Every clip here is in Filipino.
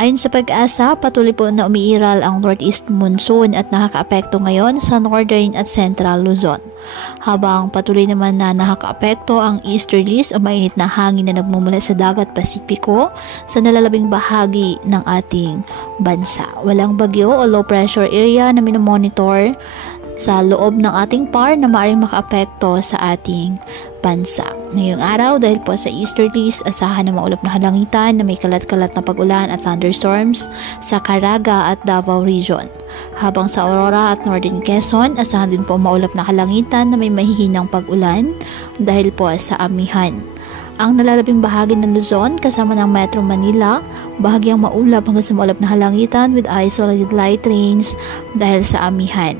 Ayon sa Pag-asa, patuloy po na umiiral ang northeast monsoon at nakakaapekto ngayon sa northern at central Luzon. Habang patuloy naman na nakakaapekto ang easterlies o mainit na hangin na nagmumula sa dagat Pasipiko sa nalalabing bahagi ng ating bansa. Walang bagyo o low pressure area na minomonitor sa loob ng ating PAR na maaaring makaapekto sa ating bansa. Ngayong araw, dahil po sa easterlies, asahan na maulap na halangitan na may kalat-kalat na pag-ulan at thunderstorms sa Caraga at Davao Region. Habang sa Aurora at Northern Quezon, asahan din po maulap na halangitan na may mahihinang pag-ulan dahil po sa amihan. Ang nalalabing bahagi ng Luzon kasama ng Metro Manila, bahagyang maulap hanggang sa maulap na halangitan with isolated light rains dahil sa amihan.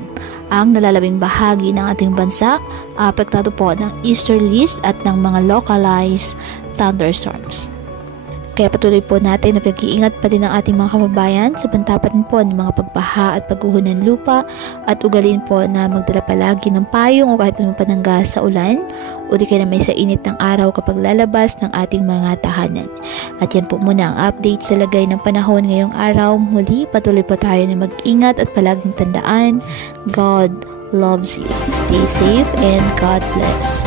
Ang nalalabing bahagi ng ating bansa, apektado po ng easterlies at ng mga localized thunderstorms. Kaya patuloy po natin na pag-iingat pa din ang ating mga kababayan sa pantapan po ng mga pagbaha at pagguho ng lupa at ugalin po na magdala palagi ng payong o kahit anong panangga sa ulan o di kaya na may sa init ng araw kapag lalabas ng ating mga tahanan. At yan po muna ang update sa lagay ng panahon ngayong araw. Muli, patuloy po tayo na mag-ingat at palaging tandaan, God loves you. Stay safe and God bless.